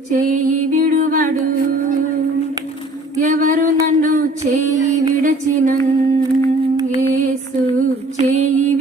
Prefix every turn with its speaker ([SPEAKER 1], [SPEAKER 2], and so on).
[SPEAKER 1] చేయి విడువడు. ఎవరు నన్ను చేయి విడచినన్? ఏసు చేయి